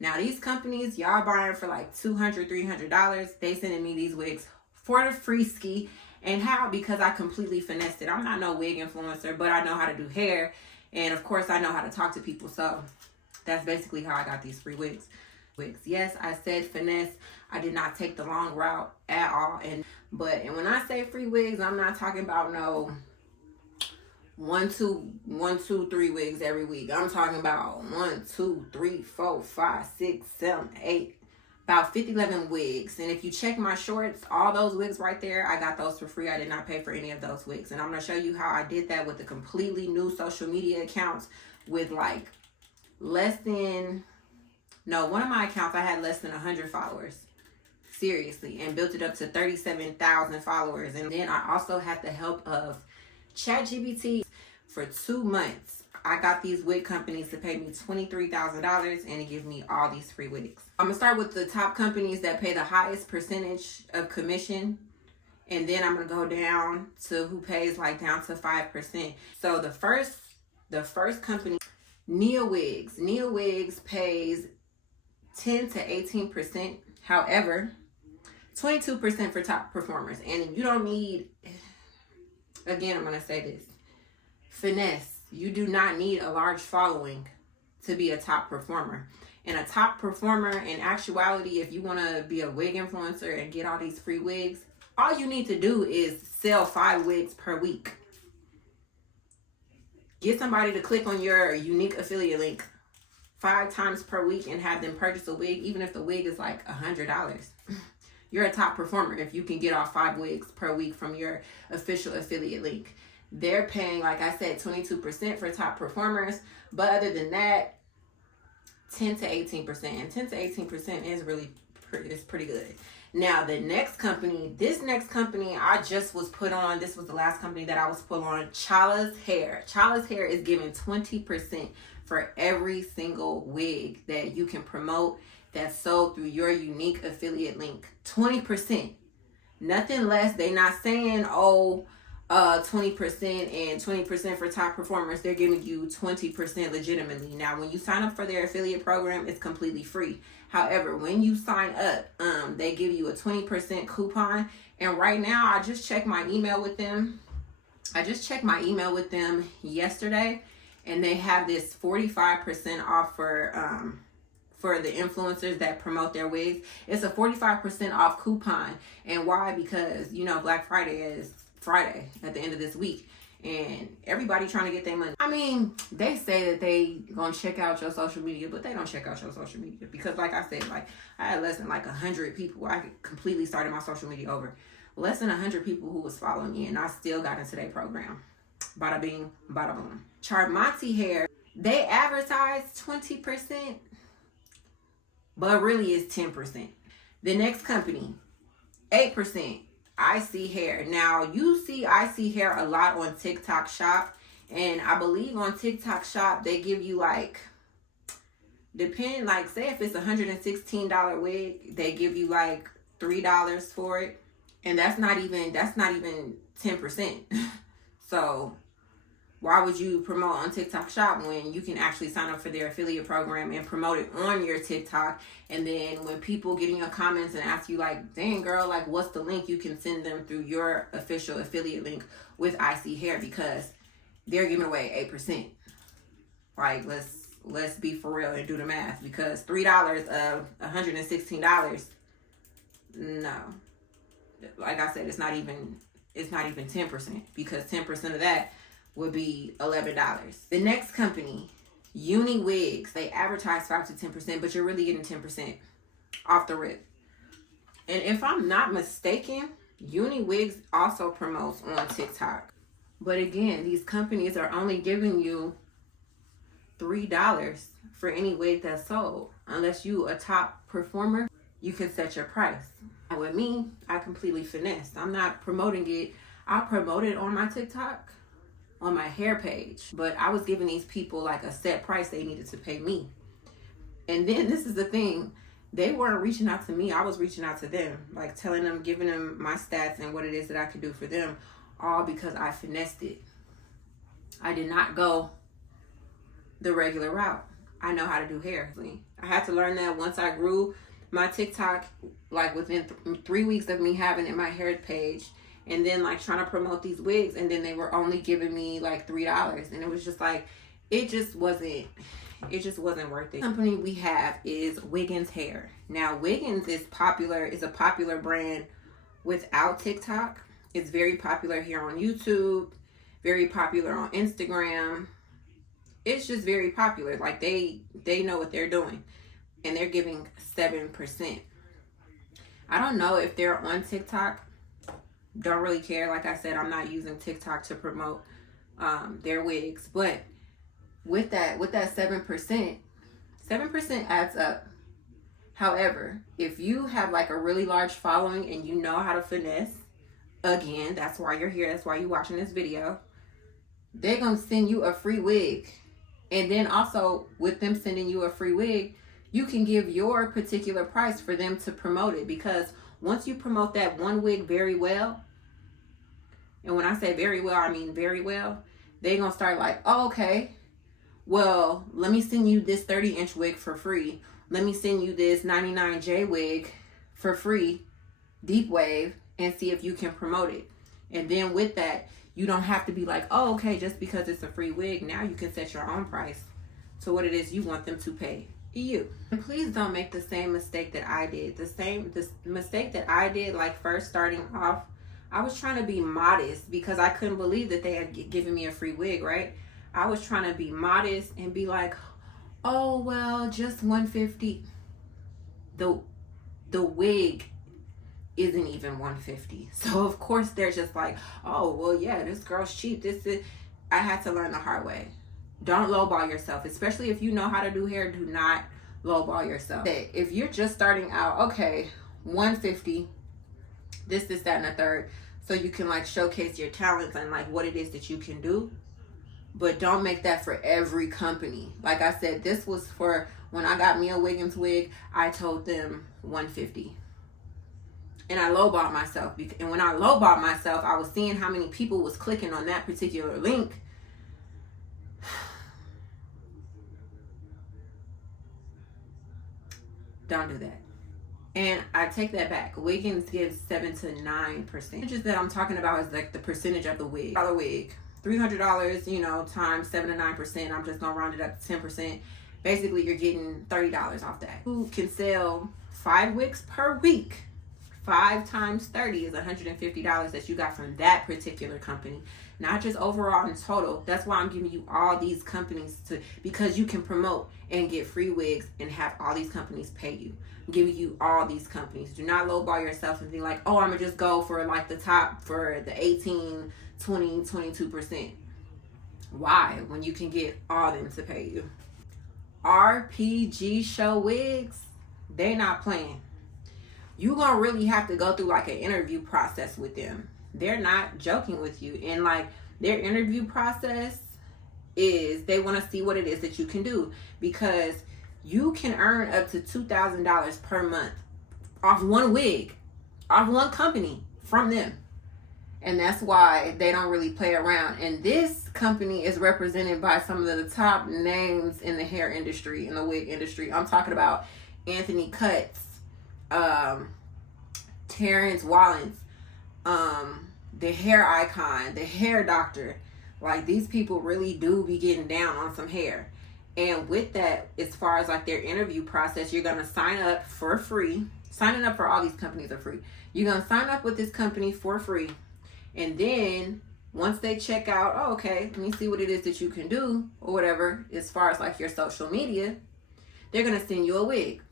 Now these companies, y'all buying for like $200, $300. They sending me these wigs for the free ski. And how? Because I completely finessed it. I'm not no wig influencer, but I know how to do hair. And of course, I know how to talk to people. So that's basically how I got these free wigs. Yes, I said finesse. I did not take the long route at all. And when I say free wigs, I'm not talking about no 1, 2, 3 wigs every week. I'm talking about 1, 2, 3, 4, 5, 6, 7, 8, about 11 wigs. And if you check my shorts, all those wigs right there, I got those for free. I did not pay for any of those wigs. And I'm going to show you how I did that with a completely new social media accounts with like one of my accounts, I had less than 100 followers. Seriously. And built it up to 37,000 followers. And then I also had the help of ChatGPT. For 2 months, I got these wig companies to pay me $23,000 and to give me all these free wigs. I'm going to start with the top companies that pay the highest percentage of commission. And then I'm going to go down to who pays like down to 5%. So the first company, Nia Wigs. Nia Wigs pays 10 to 18%. However, 22% for top performers. And you don't need, again, I'm going to say this. Finesse. You do not need a large following to be a top performer. And a top performer, in actuality, if you want to be a wig influencer and get all these free wigs, all you need to do is sell 5 wigs per week. Get somebody to click on your unique affiliate link 5 times per week and have them purchase a wig, even if the wig is like $100. You're a top performer if you can get off 5 wigs per week from your official affiliate link. They're paying, like I said, 22% for top performers. But other than that, 10 to 18%. And 10 to 18% is pretty good. Now, this next company I just was put on. This was the last company that I was put on. Chala's Hair. Chala's Hair is giving 20% for every single wig that you can promote that's sold through your unique affiliate link. 20%. Nothing less. They not saying, 20% and 20% for top performers. They're giving you 20% legitimately. Now, when you sign up for their affiliate program, it's completely free. However, when you sign up, they give you a 20% coupon. And right now, I just checked my email with them. Yesterday, and they have this 45% off for the influencers that promote their wigs. It's a 45% off coupon. And why? Because, Black Friday is Friday at the end of this week, and everybody trying to get their money. I mean, they say that they gonna check out your social media, but they don't check out your social media because, like I said, like I had less than like 100 people. I completely started my social media over. Less than 100 people who was following me, and I still got into their program. Bada bing, bada boom. Charmonti Hair, they advertise 20%, but really it's 10%. The next company, 8%. IC Hair. Now, you see IC Hair a lot on TikTok Shop, and I believe on TikTok Shop they give you like say if it's $116 wig, they give you like $3 for it, and that's not even 10%. So why would you promote on TikTok Shop when you can actually sign up for their affiliate program and promote it on your TikTok? And then when people get in your comments and ask you like, dang girl, like what's the link, you can send them through your official affiliate link with IC Hair, because they're giving away 8%. Like let's be for real and do the math, because $3 of $116, no. Like I said, it's not even 10%, because 10% of that would be $11. The next company, Uni Wigs, they advertise 5 to 10%, but you're really getting 10% off the rip. And if I'm not mistaken, Uni Wigs also promotes on TikTok. But again, these companies are only giving you $3 for any wig that's sold. Unless you a top performer, you can set your price. And with me, I completely finessed. I'm not promoting it. I promote it on my TikTok, on my hair page, but I was giving these people like a set price they needed to pay me. And then this is the thing, they weren't reaching out to me, I was reaching out to them, like telling them, giving them my stats and what it is that I could do for them, all because I finessed it. I did not go the regular route. I know how to do hair. I had to learn that once I grew my TikTok, like within 3 weeks of me having it, my hair page, and then like trying to promote these wigs, and then they were only giving me like $3, and it was just like, it just wasn't worth it. The company we have is Wiggins Hair. Now Wiggins is a popular brand without TikTok. It's very popular here on YouTube, very popular on Instagram. It's just very popular. Like they know what they're doing, and they're giving 7%. I don't know if they're on TikTok. Don't really care. Like I said, I'm not using TikTok to promote their wigs, but with that 7% adds up. However, if you have like a really large following and you know how to finesse, again, that's why you're here, that's why you're watching this video, they're gonna send you a free wig. And then also with them sending you a free wig, you can give your particular price for them to promote it, because once you promote that one wig very well, and when I say very well, I mean very well, they're gonna start like, oh, okay, well, let me send you this 30-inch wig for free. Let me send you this 99J wig for free, deep wave, and see if you can promote it. And then with that, you don't have to be like, oh, okay, just because it's a free wig, now you can set your own price to what it is you want them to pay you. And please don't make the same mistake that I did. The mistake that I did, like first starting off, I was trying to be modest because I couldn't believe that they had given me a free wig, right? I was trying to be modest and be like, oh, well, just $150. The wig isn't even $150. So of course they're just like, oh, well, yeah, this girl's cheap. I had to learn the hard way. Don't lowball yourself, especially if you know how to do hair. Do not lowball yourself. If you're just starting out, okay, $150, this, that, and the third, so you can like showcase your talents and like what it is that you can do. But don't make that for every company. Like I said, this was for when I got me a Wiggins wig, I told them $150. And I lowballed myself. And when I lowballed myself, I was seeing how many people was clicking on that particular link. Don't do that. And I take that back. Wiggins gives 7 to 9%. Just that I'm talking about is like the percentage of the wig. Wig. $300, you know, times 7 to 9%. I'm just gonna round it up to 10%. Basically, you're getting $30 off that. Who can sell 5 wigs per week? 5 times 30 is $150 that you got from that particular company, not just overall in total. That's why I'm giving you all these companies because you can promote and get free wigs and have all these companies pay you. I'm giving you all these companies. Do not lowball yourself and be like, oh, I'm gonna just go for like the top for the 18, 20, 22%. Why? When you can get all them to pay you. RPG show wigs, they not playing. You gonna really have to go through like an interview process with them. They're not joking with you. And like their interview process is they want to see what it is that you can do, because you can earn up to $2,000 per month off one wig, off one company from them. And that's why they don't really play around. And this company is represented by some of the top names in the hair industry, in the wig industry. I'm talking about Anthony Cutts, Terrence Wallens, the hair icon, the hair doctor. Like these people really do be getting down on some hair. And with that, as far as like their interview process, you're gonna sign up for free. Signing up for all these companies are free. You're gonna sign up with this company for free. And then once they check out, oh, okay, let me see what it is that you can do or whatever, as far as like your social media, they're gonna send you a wig.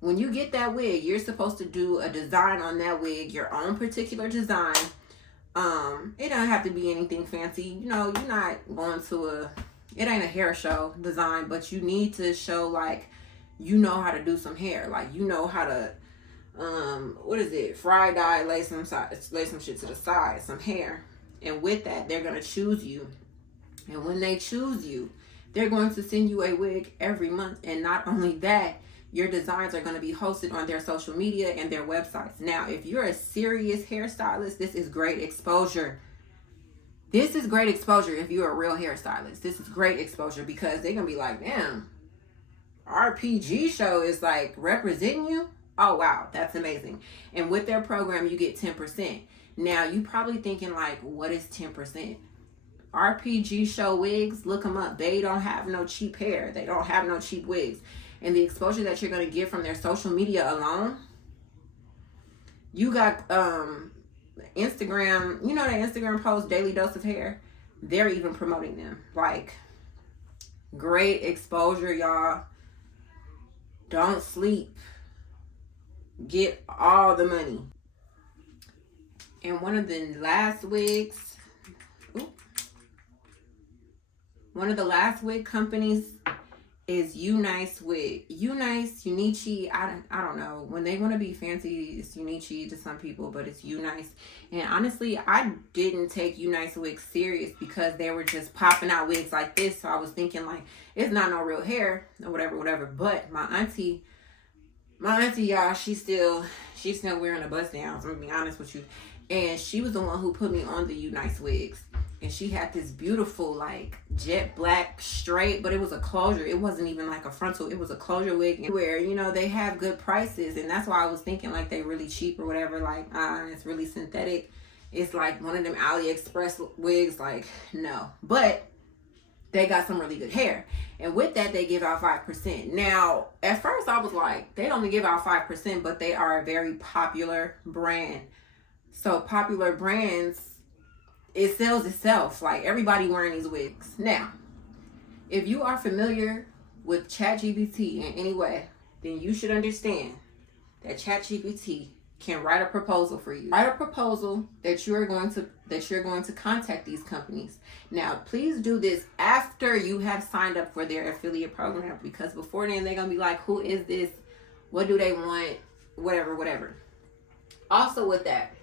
When you get that wig, you're supposed to do a design on that wig, your own particular design. It don't have to be anything fancy. You know, you're not going to it ain't a hair show design, but you need to show like, you know how to do some hair. Like, you know how to, fry dye, lay some shit to the side, some hair. And with that, they're going to choose you. And when they choose you, they're going to send you a wig every month. And not only that, your designs are going to be hosted on their social media and their websites. Now, if you're a serious hairstylist, this is great exposure. This is great exposure if you're a real hairstylist. This is great exposure because they're going to be like, damn, RPG show is like representing you. Oh wow, that's amazing. And with their program, you get 10%. Now you probably thinking like, what is 10%? RPG show wigs, look them up. They don't have no cheap hair. They don't have no cheap wigs. And the exposure that you're going to get from their social media alone, you got Instagram, you know, that Instagram post, Daily Dose of Hair, they're even promoting them. Like, great exposure, y'all. Don't sleep. Get all the money. And one of the last wigs, one of the last wig companies is Unice Wig. Unice, Unici, I don't know. When they want to be fancy, it's Unici to some people, but it's Unice. And honestly, I didn't take Unice Wigs serious because they were just popping out wigs like this. So I was thinking like, it's not no real hair or whatever. But my auntie, y'all, she's still wearing a bust down. So I'm gonna be honest with you. And she was the one who put me on the Unice Wigs. And she had this beautiful, like, jet black straight, but it was a closure. It wasn't even like a frontal. It was a closure wig where, you know, they have good prices. And that's why I was thinking, like, they really cheap or whatever. Like, it's really synthetic. It's like one of them AliExpress wigs. Like, no. But they got some really good hair. And with that, they give out 5%. Now, at first, I was like, they only give out 5%, but they are a very popular brand. So, popular brands, it sells itself. Like, everybody wearing these wigs. Now, if you are familiar with ChatGPT in any way, then you should understand that ChatGPT can write a proposal for you. Write a proposal that you're going to contact these companies. Now, please do this after you have signed up for their affiliate program, because before then they're gonna be like, who is this? What do they want? Whatever. Also with that,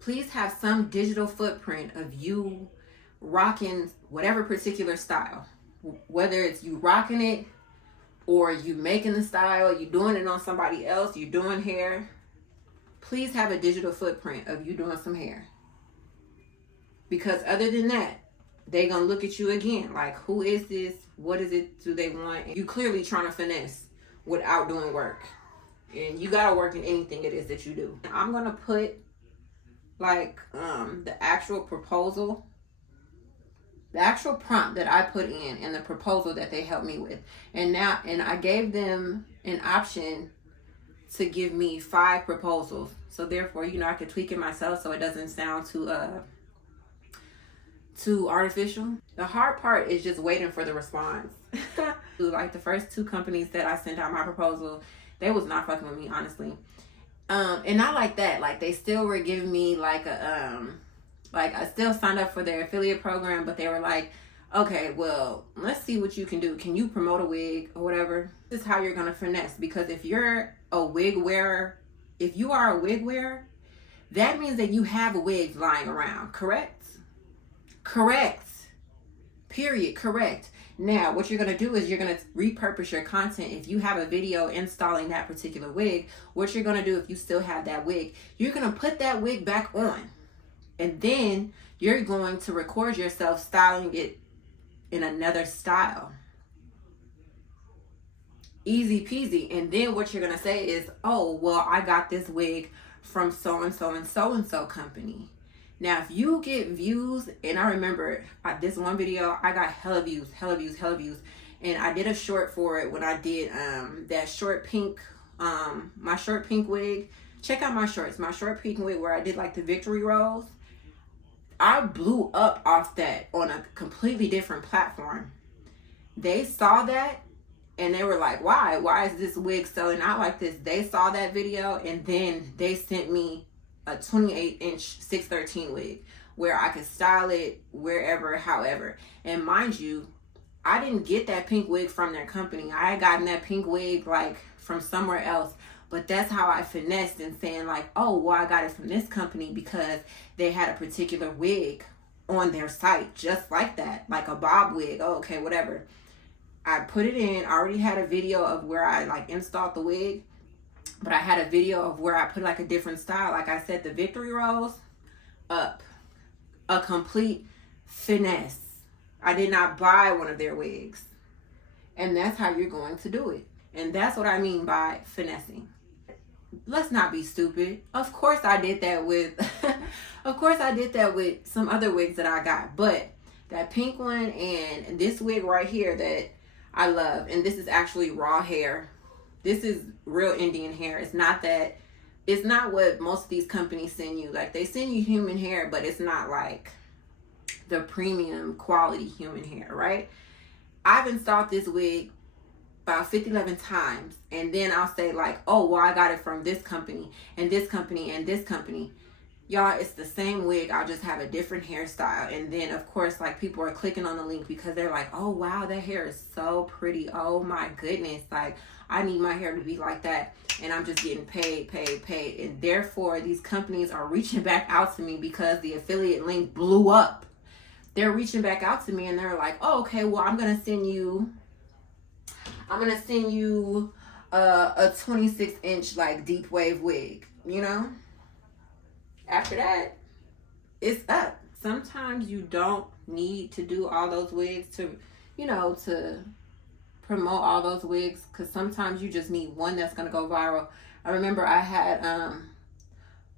please have some digital footprint of you rocking whatever particular style. Whether it's you rocking it or you making the style, you doing it on somebody else, you doing hair. Please have a digital footprint of you doing some hair. Because other than that, they gonna look at you again like, who is this? What is it do they want? You clearly trying to finesse without doing work. And you gotta work in anything it is that you do. I'm gonna put like the actual proposal, the actual prompt that I put in and the proposal that they helped me with. And I gave them an option to give me 5 proposals. So therefore, you know, I could tweak it myself so it doesn't sound too artificial. The hard part is just waiting for the response. Like the first 2 companies that I sent out my proposal, they was not fucking with me, honestly. And not like that. Like, they still were giving me like I still signed up for their affiliate program, but they were like, okay, well, let's see what you can do. Can you promote a wig or whatever? This is how you're gonna finesse. Because if you're a wig wearer, that means that you have wigs lying around, correct? Correct. Period. Correct. Now, what you're going to do is you're going to repurpose your content. If you have a video installing that particular wig, what you're going to do if you still have that wig, you're going to put that wig back on. And then you're going to record yourself styling it in another style. Easy peasy. And then what you're going to say is, oh, well, I got this wig from so-and-so and so-and-so company. Now, if you get views, and I remember this one video, I got hella views. And I did a short for it when I did that short pink, my short pink wig. Check out my shorts, my short pink wig where I did like the victory rolls. I blew up off that on a completely different platform. They saw that and they were like, why? Why is this wig selling out like this? They saw that video and then they sent me a 28-inch 613 wig where I could style it wherever, however. And mind you, I didn't get that pink wig from their company. I had gotten that pink wig like from somewhere else. But that's how I finessed and saying like, oh, well, I got it from this company because they had a particular wig on their site just like that, like a bob wig. Oh, okay, whatever. I put it in. I already had a video of where I like installed the wig. But I had a video of where I put like a different style. Like I said, the victory rolls up. A complete finesse. I did not buy one of their wigs. And that's how you're going to do it. And that's what I mean by finessing. Let's not be stupid. Of course I did that with of course I did that with some other wigs that I got, but that pink one and this wig right here that I love, and this is actually raw hair. This is real Indian hair. It's not what most of these companies send you. Like, they send you human hair, but it's not like the premium quality human hair, right? I've installed this wig about 11 times, and then I'll say like, oh, well, I got it from this company and this company and this company. Y'all, it's the same wig. I'll just have a different hairstyle. And then, of course, like, people are clicking on the link because they're like, oh, wow, that hair is so pretty. Oh, my goodness. Like, I need my hair to be like that. And I'm just getting paid. And therefore, these companies are reaching back out to me because the affiliate link blew up. They're reaching back out to me and they're like, oh, okay, well, I'm going to send you a 26-inch, like, deep wave wig, you know? After that, it's up. Sometimes you don't need to do all those wigs to promote all those wigs, because sometimes you just need one that's going to go viral. I remember I had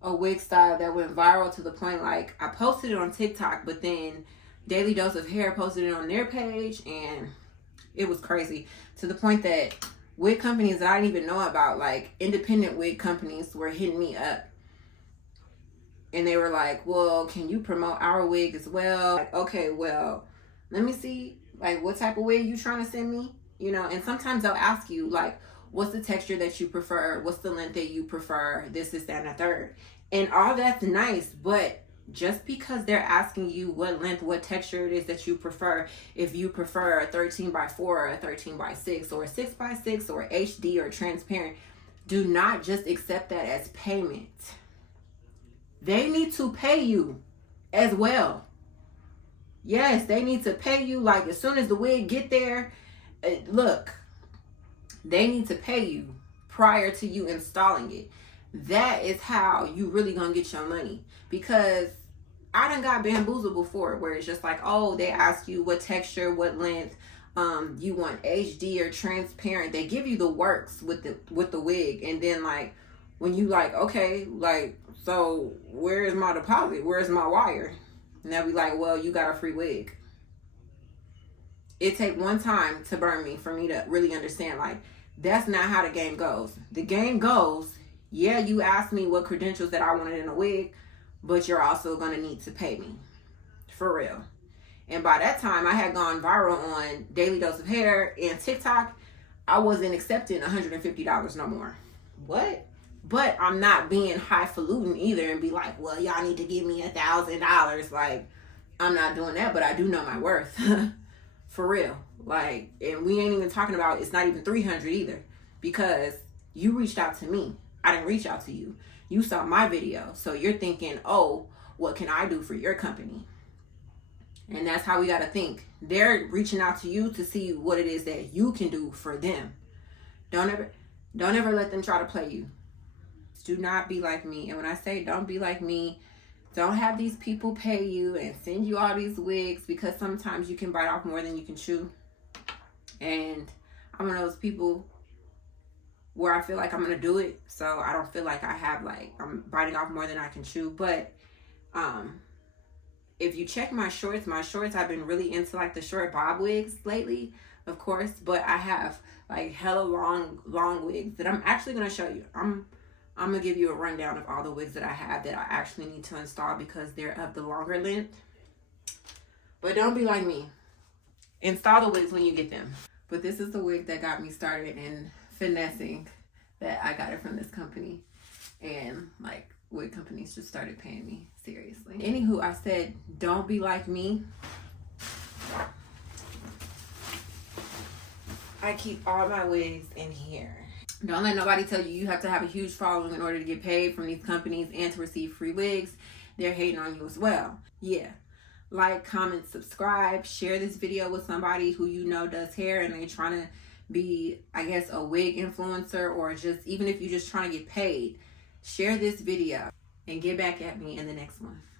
a wig style that went viral to the point, like, I posted it on TikTok, but then Daily Dose of Hair posted it on their page, and it was crazy to the point that wig companies that I didn't even know about, like independent wig companies, were hitting me up. And they were like, well, can you promote our wig as well? Like, okay, well, let me see, like, what type of wig you trying to send me? You know, and sometimes they'll ask you, like, what's the texture that you prefer? What's the length that you prefer? This, that, and the third. And all that's nice, but just because they're asking you what length, what texture it is that you prefer, if you prefer a 13x4 or a 13x6 or a 6x6 or HD or transparent, do not just accept that as payment. They need to pay you as well. Yes, they need to pay you. Like, as soon as the wig get there, look, they need to pay you prior to you installing it. That is how you really gonna get your money. Because I done got bamboozled before, where it's just like, oh, they ask you what texture, what length, you want HD or transparent. They give you the works with the wig, and then, like, when you like, okay, like, so where is my deposit? Where's my wire? And they'll be like, well, you got a free wig. It take one time to burn me for me to really understand, like, that's not how the game goes. The game goes, yeah, you asked me what credentials that I wanted in a wig, but you're also going to need to pay me. For real. And by that time, I had gone viral on Daily Dose of Hair and TikTok. I wasn't accepting $150 no more. What? But I'm not being highfalutin either and be like, well, y'all need to give me $1,000. Like, I'm not doing that, but I do know my worth. For real. Like, and we ain't even talking about, it's not even 300 either, because you reached out to me. I didn't reach out to you. You saw my video. So you're thinking, oh, what can I do for your company? And that's how we got to think. They're reaching out to you to see what it is that you can do for them. Don't ever let them try to play you. Do not be like me. And when I say don't be like me, don't have these people pay you and send you all these wigs, because sometimes you can bite off more than you can chew. And I'm one of those people where I feel like I'm going to do it. So I don't feel like I'm biting off more than I can chew. But if you check my shorts, I've been really into like the short bob wigs lately, of course. But I have like hella long wigs that I'm actually going to show you. I'm going to give you a rundown of all the wigs that I have that I actually need to install because they're of the longer length. But don't be like me. Install the wigs when you get them. But this is the wig that got me started in finessing, that I got it from this company. And like, wig companies just started paying me, seriously. Anywho, I said, don't be like me. I keep all my wigs in here. Don't let nobody tell you have to have a huge following in order to get paid from these companies and to receive free wigs. They're hating on you as well. Yeah. Like, comment, subscribe, share this video with somebody who you know does hair and they're trying to be, I guess, a wig influencer, or just, even if you're just trying to get paid, share this video and get back at me in the next one.